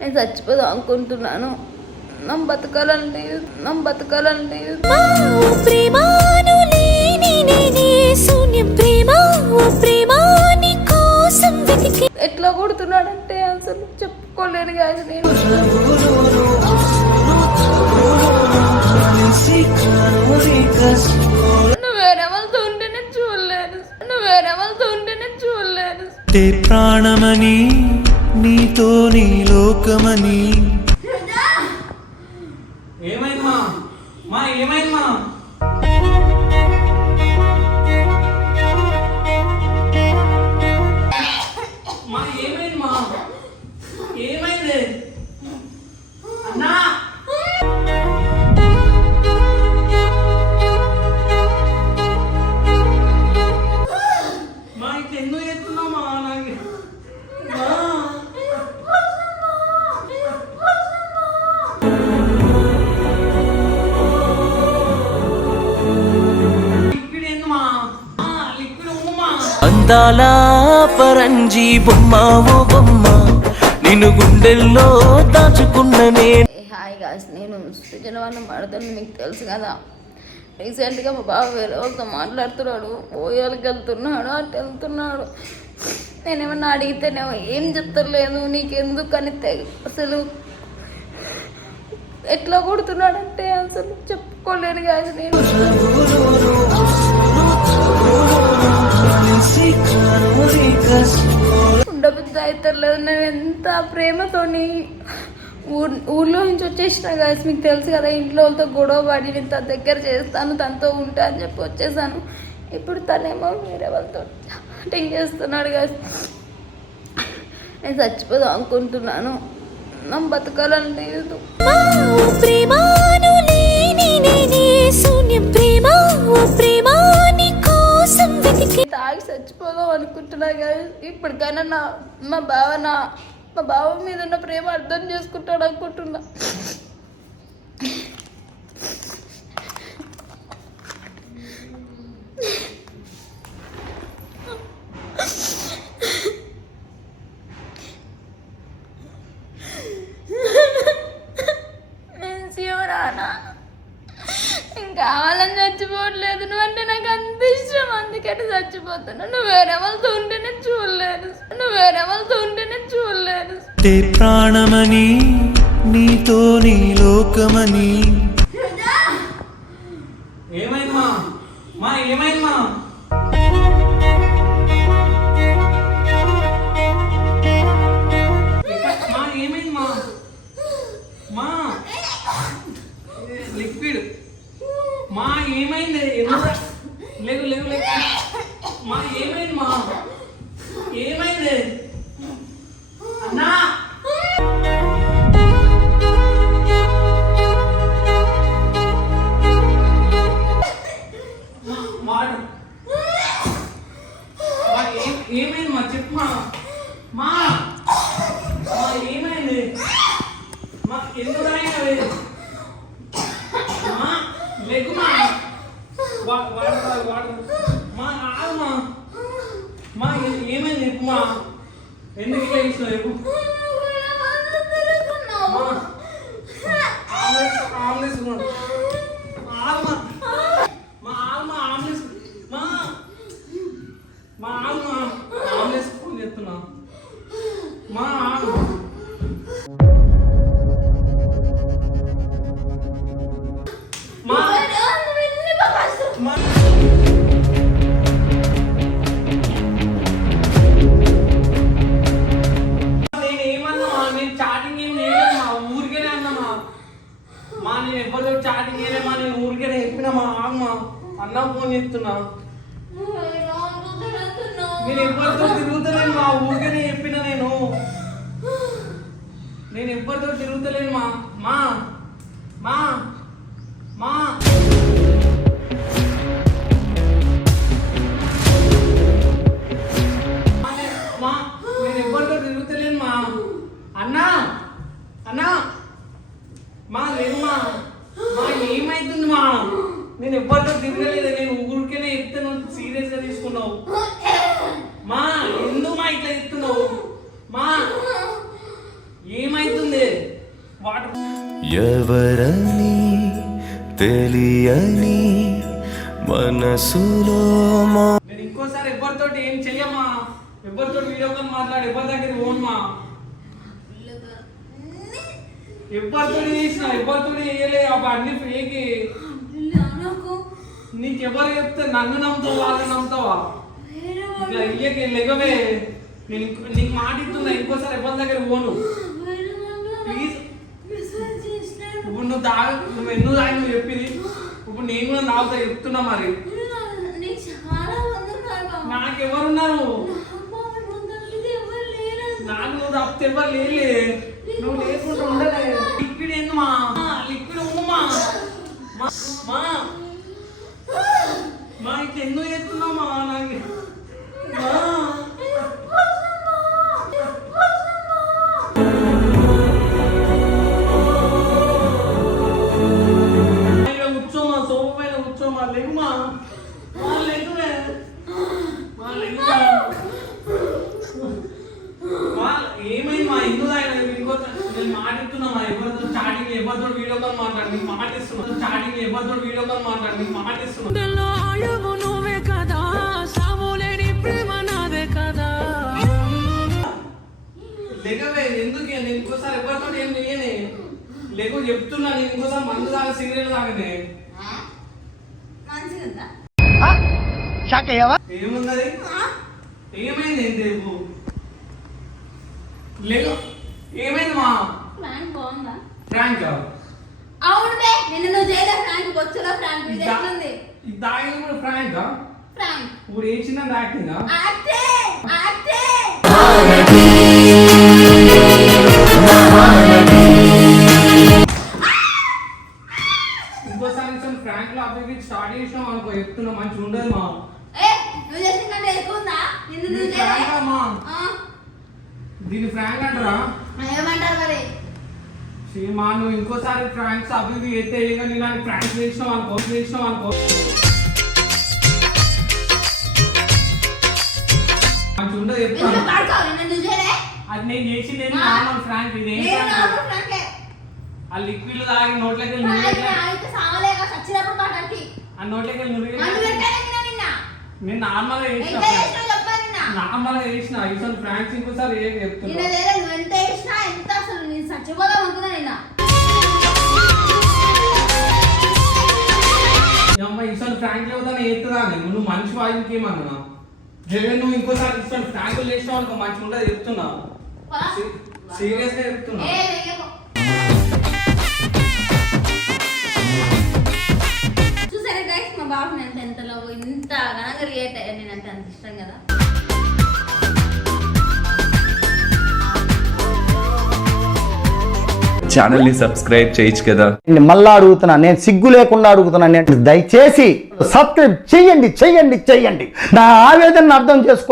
నేను చచ్చిపోదాం అనుకుంటున్నాను. నా బతకాలని లేదు నా బతకాలని లేదు ఎట్లా కొడుతున్నాడంటే అసలు చెప్పుకోలేను కాదు నేను. నువ్వు వేరే వాళ్ళతో ఉంటే నేను చూడలేను. నువ్వు వేరే వాళ్ళతో ఉంటే నేను చూడలేను. అంటే ప్రాణమని నీతో నీ లోకమని అందాల పరంజీ బొమ్మ ఓ బొమ్మ. నిన్ను గుండెల్లో దాచుకున్న నేను హాయ్ గాస్ నేను సృజన వాళ్ళ మడతలు మీకు తెలుసు కదా. రీసెంట్గా మా బాబు వేరే వాళ్ళతో మాట్లాడుతున్నాడు. ఓయాలకి వెళ్తున్నాడు అటు వెళ్తున్నాడు. నేనేమన్నా అడిగితేనేమో ఏం చెప్తలేదు నీకెందుకు అని అసలు ఎట్లా కొడుతున్నాడంటే అసలు చెప్పుకోలేను కాదు నేను. ఉండబుద్ధి అవుతలేదు. నేను ఎంత ప్రేమతోని ఊర్ ఊర్లో నుంచి వచ్చేసిన గాయస్ మీకు తెలుసు కదా ఇంట్లో వాళ్ళతో గొడవ పడి నేను తన దగ్గర చేస్తాను తనతో ఉంటా అని చెప్పి వచ్చేసాను. ఇప్పుడు తనేమో వేరే వాళ్ళతో చాటింగ్ చేస్తున్నాడు గాయస్ నేను చచ్చిపోదాం అనుకుంటున్నాను. నా బతకాలని లేదు. ప్రేమ ప్రేమ అనుకుంటున్నా గాయస్ ఇప్పటికైనా నా మా బావ నా మా బావ మీద ఉన్న ప్రేమ అర్థం చేసుకుంటాడు అనుకుంటున్నా నేను శివరానా ఇంకా కావాలని చచ్చిపోవట్లేదు నువ్వంటే నాకు అంత అందుకని చచ్చిపోతున్నా నువ్వు వేరే వాళ్ళతో ఉంటే నేను చూడలేను. నువ్వు వేరే వాళ్ళతో ఉంటే నేను చూడలేను. అంటే ప్రాణమని నీతో నీ లోకమని. ఏమైంది మా? మా ఏమైంది మా? ఏమైంది మా? ఏమైంది? అన్నా! వాడు. ఏం- ఏమైంది మా? చెప్పు మా. మా ఏమైంది? మా ఎందుకు అయినవి మా లెగ్గు మా. వాడు వాడు వాడు. మా ఆగు మా. మా ఏమైంది? చెప్పు మా ఎందుకు ఇట్లా చేసినావు చెప్పు మా ఆమ్లెట్ ఆమ్లెట్ మా ఆగు మా మా మా ఆమ్లెట్ మా మా ఆగు మా ఆమ్లెట్ ఫోన్ చేస్తున్నా. మా ఆగు మా నేను ఎవరితో చాటింగ్ చేయలేమా నేను ఊరికేనే చెప్పినా మా ఆగమా అన్న ఫోన్ చెప్తున్నా నేను ఎవరితో తిరుగుతలేను మా ఊరికే చెప్పిన నేను. నేను ఎవరితో తిరుగుతలేను మా మా మా మా. నేను- ఎవరితో తిరుగుతలేను మా. అన్నా అన్నా. మా లేదు మా మా ఏమైతుంది మా? నేను ఎవరితో తిరగలేదు నేను ఊరికేనే చెప్తే నువ్వు సీరియస్గా తీసుకున్నావు. మా ఎందుకు మా ఇట్లా చెప్తున్నావు మా ఏమైతుంది? వాటర్ ఎవరని తెలియని మనసులో మో నేను ఇంకోసారి ఎవరితోటి ఏం చెయ్యమ్మా? ఎవరితో వీడియో కాల్ మాట్లాడు ఎవరి దగ్గర ఓన్మా ఎవరితో చేసిన ఎవరితో చేయలే అవి అన్ని ఫేక్ నాకు ఎవరు చెప్తే నన్ను నమ్ముతావా వాళ్ళని నమ్ముతావా? ఇట్లా ఇయ్యకి లెగవే నేను నీకు మాట ఇస్తున్నా ఇంకోసారి ఎవరి దగ్గర పోను. ప్లీజ్. ఇప్పుడు నువ్వు తాగ నువ్వు ఎన్నో తాగి నువ్వు చెప్పింది. ఇప్పుడు నేను కూడా నాకుతా చెప్తున్నా మరి. నీకు చాలా మంది ఉన్నారు బాబు. నాకు ఎవరున్నారు అమ్మా, నువ్వు తల్లిది ఎవరు లేరు. నాకు నువ్వు తప్పితే ఎవరు లేలే నువ్వు లేకుండా ఉండలే లిక్విడ్ ఏంది మా? లిక్విడ్ ఉందమ్మా మా. మా మా. ఇట్లా ఎందుకు చేస్తున్నావు మా నాకు కూర్చోమా సోఫా పైన కూర్చోమా లేకుమా మా లేకుమే మా లేకుమా మా ఏమైంది మా ఇందు ఆయన ఇంకో నేను మాటిస్తున్నా మా ఎవరితో స్టార్టింగ్ ఎవరితో వీడియో కాల్ మాట్లాడి నీకు మాటిస్తున్నా స్టార్టింగ్ ఎవరితో వీడియో కాల్ మాట్లాడి నీకు మాటిస్తున్నా లేకవే ఎందుకు నేను ఇంకోసారి ఎవరితో ఏం చేయనే లేకు చెప్తున్నా నేను ఇంకోసారి మందు తాగ సిగరెట్ తాగనే? ఏమున్నది ఏమైంది ఏం రేపు? లేకు ఏమైంది మా? ప్లాన్ బాగుందా? ఫ్రాంక్ అవును బే నిన్ను నువ్వు చేయలే ఫ్రాంక్ బొచ్చులో ఫ్రాంక్ ఇది ఎట్లుంది? తాగింది కూడా ఫ్రాంక్ ఫ్రాంక్. ఇప్పుడు ఏం చిన్న యాక్టింగ్ యాక్టే యాక్టే ఇంకోసారి ఫ్రాంక్లో అవి స్టార్ట్ చేసినాం అనుకో చెప్తున్నా మంచిగా ఉండదు మా. నువ్వు చేసిందంటే ఎక్కువ ఉందా నిన్ను నువ్వు చేయలే దీన్ని ఫ్రాంక్ అంటారా? ఏమంటారు మరి? మా నువ్వు ఇంకోసారి ఫ్రాంక్స్ అవి ఇవి అయితే కానీ ఇలాంటి ఫ్రాంక్ చేసినావు అనుకో చేసినావు అనుకో. ఉండదు చెప్తాను అది నేను చేసింది? నార్మల్ ఫ్రాంక్ ఇది నేను ఆ లిక్విడ్ తాగి నోట్లోకి ఆ నోట్లోకి నేను నార్మల్గా చేసిన నార్మల్గా చేసిన ఇసలు ఫ్రాంక్స్ ఇంకోసారి ఏం చెప్తున్నా. నేను చచ్చిపోదాం అనుకున్నా నిన్న. ఫ్రాంక్ లేవుతానే ఎత్తుదా నువ్వు మనిషి జగన్ నువ్వు ఇంకోసారి ఇసలు ఫ్రాంకులు చేసినావు అనుకో మంచిగా ఉండదు చెప్తున్నా. సీరియస్గా చెప్తున్నా. చూసారా గైస్ మా బాబు ఎంత ఎంత లవ్ ఇంత ఘనంగా రియేట్ అయ్యాను నేను అంటే అంత ఇష్టం కదా. ఛానల్ని సబ్స్క్రైబ్ చేయొచ్చు కదా. మళ్ళా అడుగుతున్నా నేను సిగ్గు లేకుండా అడుగుతున్నా నేను దయచేసి సబ్స్క్రైబ్ చెయ్యండి చెయ్యండి చెయ్యండి. నా ఆవేదన అర్థం చేసుకో